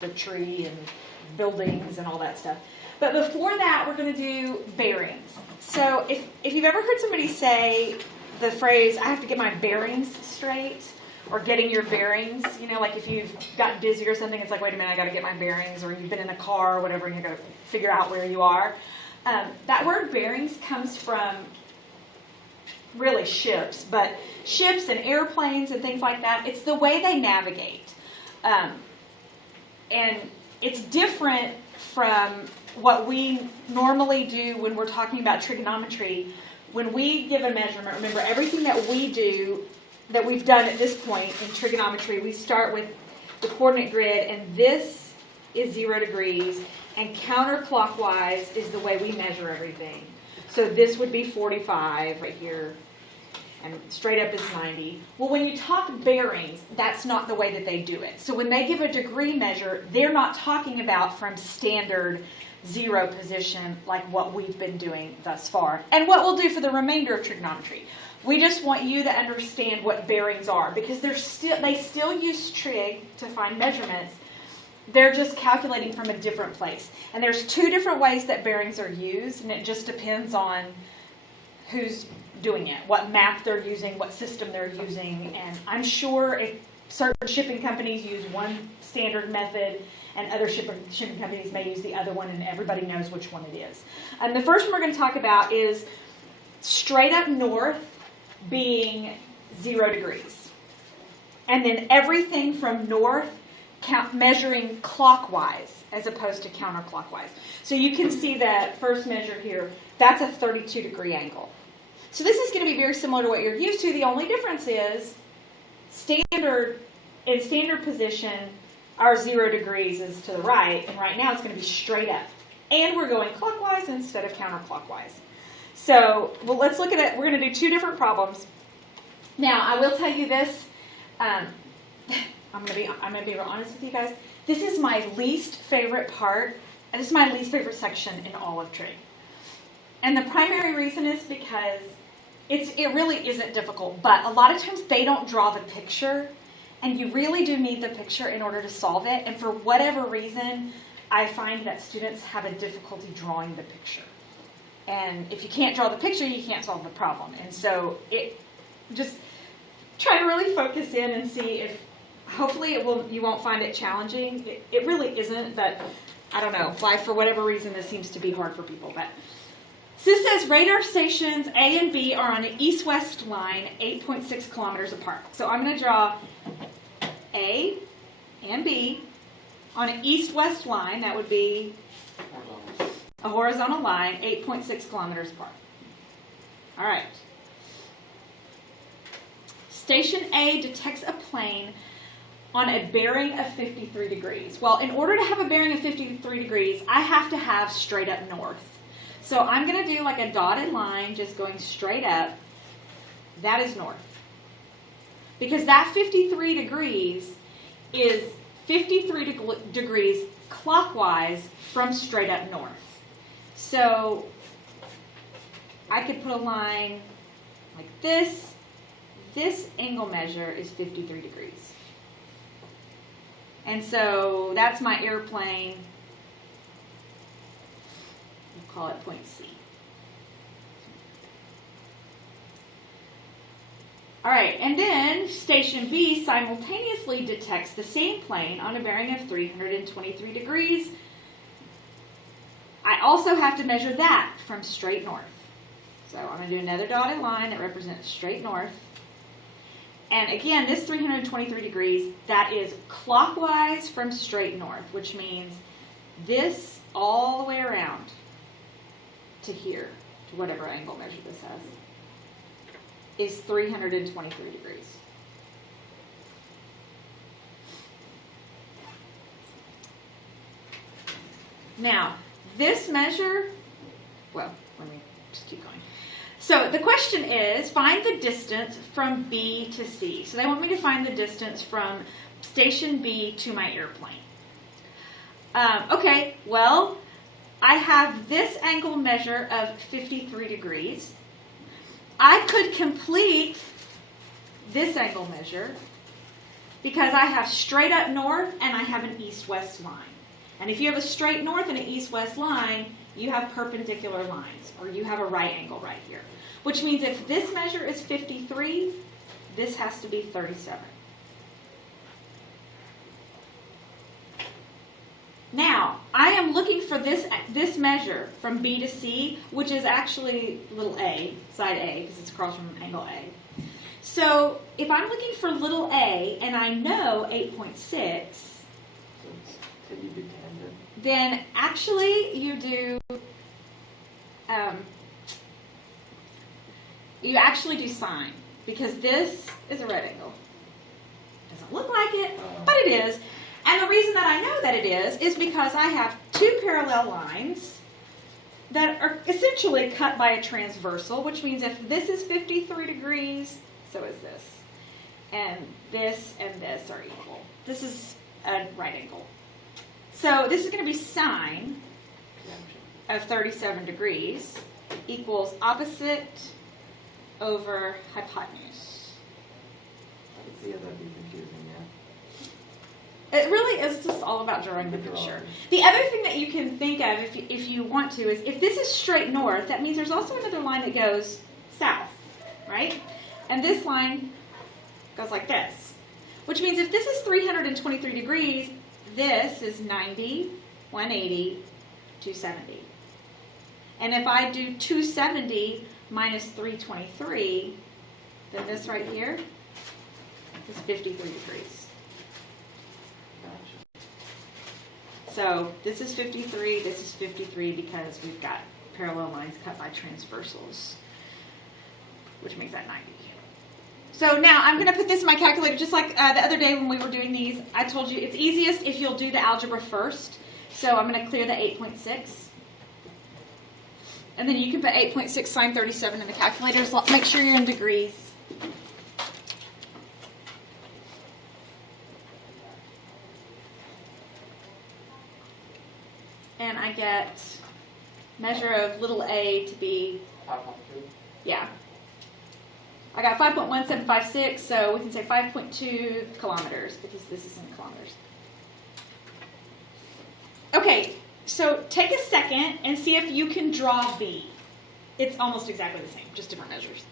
the tree and buildings and all that stuff. But before that, we're going to do bearings. So if you've ever heard somebody say the phrase, I have to get my bearings straight, or getting your bearings, you know, like if you've gotten dizzy or something, it's like, wait a minute, I got to get my bearings, or you've been in a car or whatever, and you've got to figure out where you are. That word bearings comes from really ships, but ships and airplanes and things like that, it's the way they navigate. And it's different from what we normally do when we're talking about trigonometry. When we give a measurement, remember everything that we do, that we've done at this point in trigonometry, we start with the coordinate grid, and this is 0 degrees, and counterclockwise is the way we measure everything. So this would be 45 right here, and straight up is 90. Well, when you talk bearings, that's not the way that they do it. So when they give a degree measure, they're not talking about from standard 0 position like what we've been doing thus far, and what we'll do for the remainder of trigonometry. We just want you to understand what bearings are, because they still use trig to find measurements. They're just calculating from a different place. And there's 2 different ways that bearings are used, and it just depends on who's doing it, what map they're using, what system they're using. And I'm sure if certain shipping companies use one standard method and other shipping companies may use the other one, and everybody knows which one it is. And the first one we're going to talk about is straight up north being 0 degrees. And then everything from north measuring clockwise as opposed to counterclockwise. So you can see that first measure here, that's a 32 degree angle. So this is going to be very similar to what you're used to. The only difference is in standard position, our 0 degrees is to the right, and right now it's going to be straight up. And we're going clockwise instead of counterclockwise. So, well, let's look at it. We're going to do 2 different problems. Now, I will tell you this. I'm going to be real honest with you guys. This is my least favorite part. This is my least favorite section in all of trig. And the primary reason is because it really isn't difficult, but a lot of times they don't draw the picture, and you really do need the picture in order to solve it. And for whatever reason, I find that students have a difficulty drawing the picture. And if you can't draw the picture, you can't solve the problem. And so just try to really focus in and see if, hopefully you won't find it challenging. It really isn't, but I don't know why, for whatever reason, this seems to be hard for people. But so this says radar stations A and B are on an east-west line 8.6 kilometers apart. So I'm going to draw A and B on an east-west line. That would be a horizontal line 8.6 kilometers apart. All right. Station A detects a plane on a bearing of 53 degrees. Well, in order to have a bearing of 53 degrees, I have to have straight up north. So I'm going to do like a dotted line just going straight up. That is north. Because that 53 degrees is 53 degrees clockwise from straight up north. So I could put a line like this. This angle measure is 53 degrees. And so that's my airplane. We'll call it point C. All right, and then station B simultaneously detects the same plane on a bearing of 323 degrees. I also have to measure that from straight north. So I'm going to do another dotted line that represents straight north. And again, this 323 degrees, that is clockwise from straight north, which means this all the way around to here, to whatever angle measure this has, is 323 degrees. Now, this measure, well, let me just keep going. So the question is, find the distance from B to C. So they want me to find the distance from station B to my airplane. Okay, well, I have this angle measure of 53 degrees. I could complete this angle measure because I have straight up north and I have an east-west line. And if you have a straight north and an east-west line, you have perpendicular lines, or you have a right angle right here. Which means if this measure is 53, this has to be 37. Now, I am looking for this measure from B to C, which is actually little a, side A, because it's across from angle A. So if I'm looking for little a, and I know 8.6, then actually you do sine, because this is a right angle. Doesn't look like it, but it is. And the reason that I know that it is because I have two parallel lines that are essentially cut by a transversal, which means if this is 53 degrees, so is this. And this are equal. This is a right angle. So this is going to be sine of 37 degrees equals opposite over hypotenuse. Yeah, that'd be confusing, yeah. It really is just all about drawing the picture. The other thing that you can think of, if you want to, is if this is straight north, that means there's also another line that goes south, right? And this line goes like this, which means if this is 323 degrees, this is 90, 180, 270. And if I do 270 minus 323, then this right here is 53 degrees. So this is 53, this is 53 because we've got parallel lines cut by transversals, which makes that 90. So now I'm going to put this in my calculator just like the other day when we were doing these. I told you it's easiest if you'll do the algebra first. So I'm going to clear the 8.6. And then you can put 8.6 sine 37 in the calculator. So make sure you're in degrees. And I get measure of little a to be, yeah. I got 5.1756, so we can say 5.2 kilometers because this is in kilometers. Okay, so take a second and see if you can draw B. It's almost exactly the same, just different measures.